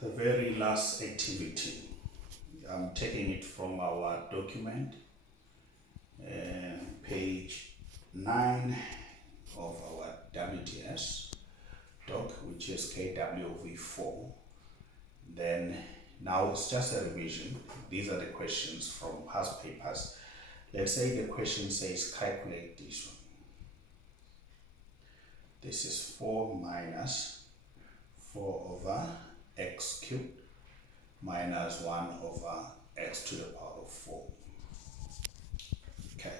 The very last activity, I'm taking it from our document, page 9 of our WTS doc, which is KWV4. Then now it's just a revision. These are the questions from past papers. Let's say the question says calculate this one. This is 4 minus 4 over x cubed minus 1 over x to the power of 4. Okay.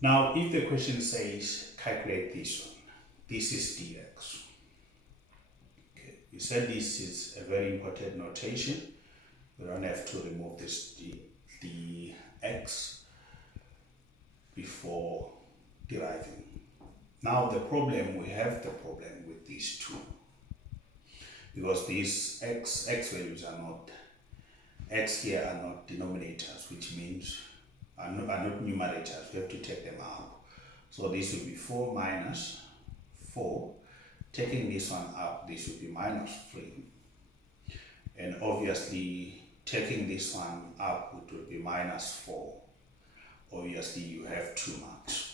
Now, if the question says calculate this one, this is dx. Okay. We said this is a very important notation. We don't have to remove this dx before deriving. Now we have the problem with these two, because these x values are not, x here are not denominators, which means are not numerators. We have to take them out. So this will be 4 minus 4. Taking this one up, this will be minus 3. And obviously, taking this one up, it will be minus 4. Obviously, you have 2 marks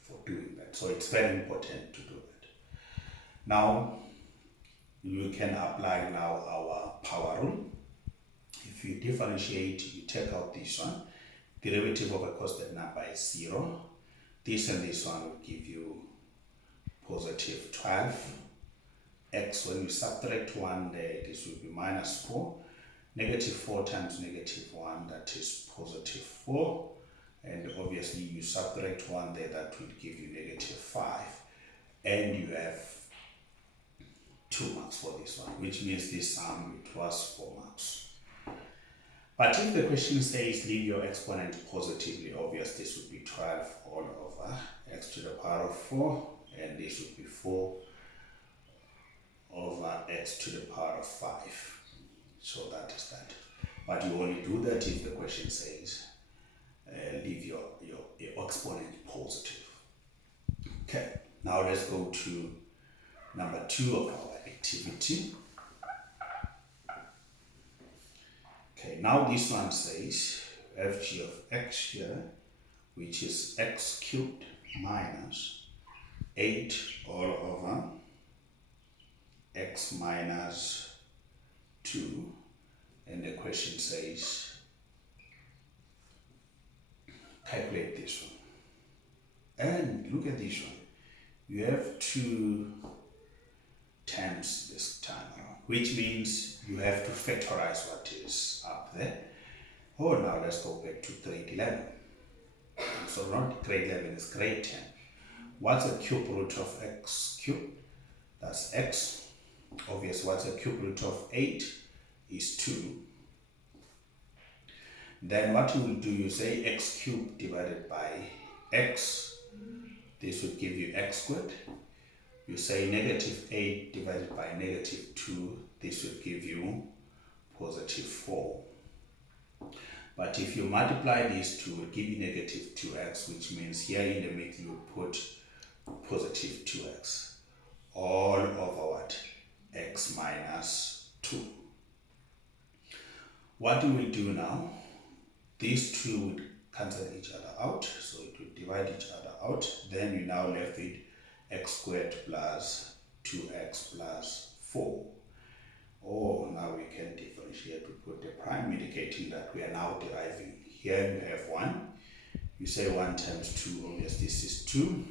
for doing that. So it's very important to do that. Now, you can apply now our power rule. If you differentiate, you take out this one. Derivative of a constant number is 0. This and this one will give you positive 12. X, when you subtract 1 there, this will be minus 4. Negative 4 times negative 1, that is positive 4. And obviously you subtract 1 there, that will give you negative 5. And you have 2 marks for this one, which means this sum, it was 4 marks. But if the question says leave your exponent positively, obviously this would be 12 all over x to the power of 4, and this would be 4 over x to the power of 5. So that is that. But you only do that if the question says leave your exponent positive. Okay, now let's go to number 2 of our activity. Okay, now this one says fg of x here, which is x cubed minus 8 all over x minus 2, and the question says calculate this one. And look at this one. You have 2 terms this time around, which means you have to factorize what is up there. Oh, now let's go back to grade 11. So not grade 11, it's grade 10. What's a cube root of x cubed? That's x. Obviously, what's a cube root of 8 is 2. Then what you will do, you say x cubed divided by x. This would give you x squared. You say negative 8 divided by negative 2. This will give you positive 4. But if you multiply these two, it will give you negative 2x, which means here in the middle you put positive 2x. All over what? X minus 2. What you will do now, these two would cancel each other out, so it will divide each other out. Then you now left with x squared plus 2x plus 4. Oh, now we can differentiate. We put the prime indicating that we are now deriving. Here you have 1. You say 1 times 2, obviously this is 2.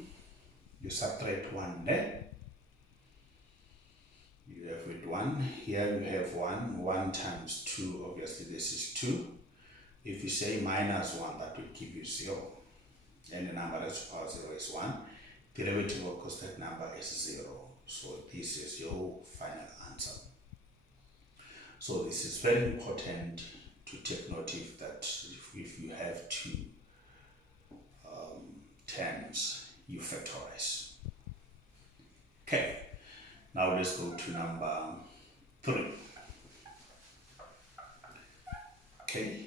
You subtract 1 there. You have with 1. Here you have 1. 1 times 2, obviously this is 2. If you say minus 1, that will give you 0. And the number raised to power 0 is 1. Derivative of constant number is 0. So this is your final answer. So this is very important to take note of that if you have 2 terms, you factorize. Okay, now let's go to number 3. Okay.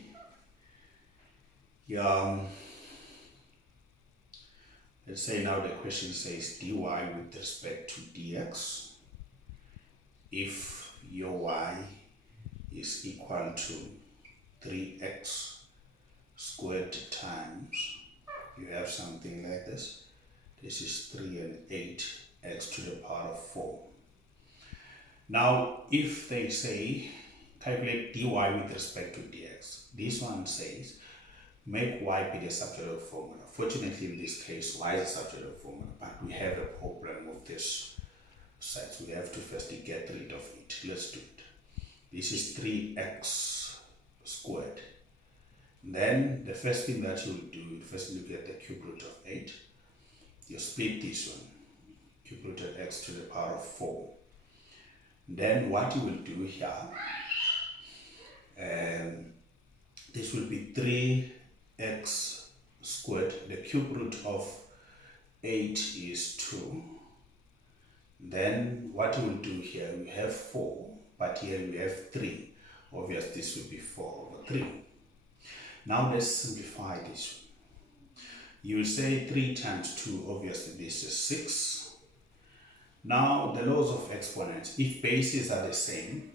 Let's say now the question says dy with respect to dx. If your y is equal to 3x squared times, you have something like this. This is 3 and 8, x to the power of 4. Now, if they say calculate dy with respect to dx, this one says make y be the substitutive formula. Fortunately, in this case, y is a substitutive formula, but we have a problem with this side. So we have to firstly get rid of it. Let's do it. This is 3x squared. Then the first thing that you'll do, first you get the cube root of 8. You split this one, cube root of x to the power of 4. Then what you will do here, this will be 3x squared. The cube root of 8 is 2. Then what you will do here, we have 4, but here we have 3. Obviously, this will be 4 over 3. Now let's simplify this one. You will say 3 times 2, obviously this is 6. Now the laws of exponents, if bases are the same,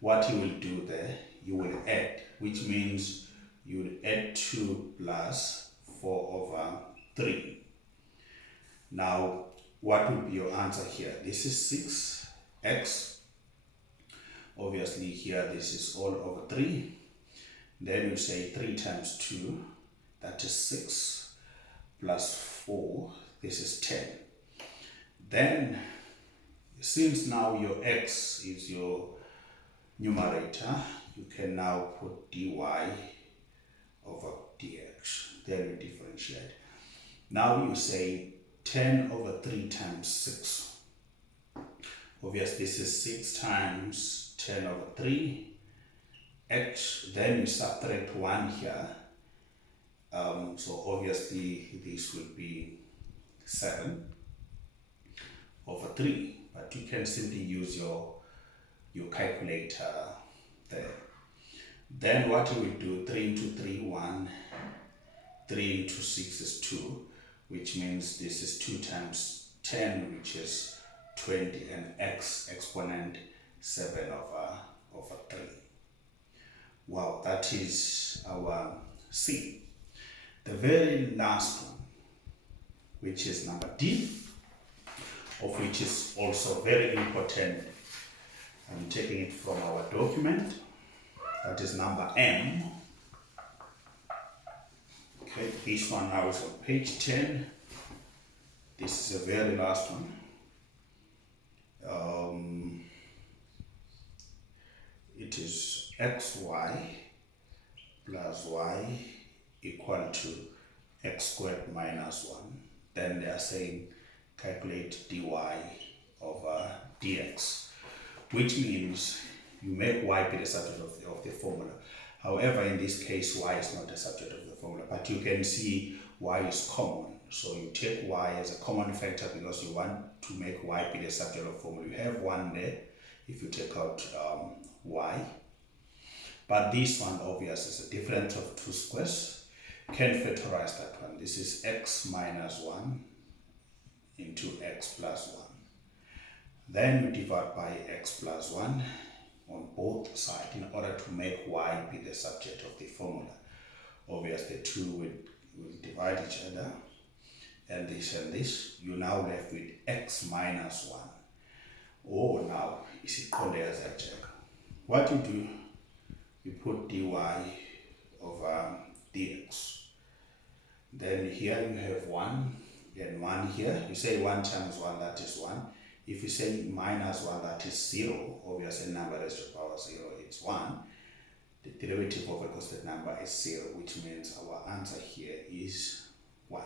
what you will do there, you will add, which means you will add 2 plus 4 over 3. Now what will be your answer here? This is 6x. Obviously here this is all over 3. Then you say 3 times 2, that is 6, plus 4, this is 10. Then, since now your x is your numerator, you can now put dy over dx. Then you differentiate. Now you say 10 over 3 times 6. Obviously, this is 6 times 10 over 3. X, then you subtract 1 here, so obviously this will be 7 over 3, but you can simply use your calculator there. Then what you will do, 3 into 3, 1, 3 into 6 is 2, which means this is 2 times 10, which is 20, and x exponent 7 over 3. Wow, that is our C. The very last one, which is number D, of which is also very important. I'm taking it from our document. That is number M. Okay, this one now is on page 10. This is the very last one. It is xy plus y equal to x squared minus 1. Then they are saying calculate dy over dx, which means you make y be the subject of the formula. However, in this case, y is not the subject of the formula, but you can see y is common. So you take y as a common factor because you want to make y be the subject of the formula. You have 1 there if you take out y. But this one, obviously, is a difference of 2 squares. Can factorize that one. This is x minus 1 into x plus 1. Then you divide by x plus 1 on both sides in order to make y be the subject of the formula. Obviously, 2 will divide each other, and this. You now left with x minus 1. Oh, now is it called as a check? What you do, you put dy over dx. Then here you have 1 and 1 here. You say 1 times 1, that is 1. If you say minus 1, that is 0. Obviously, number raised to the power 0, it's 1. The derivative of a constant number is 0, which means our answer here is 1.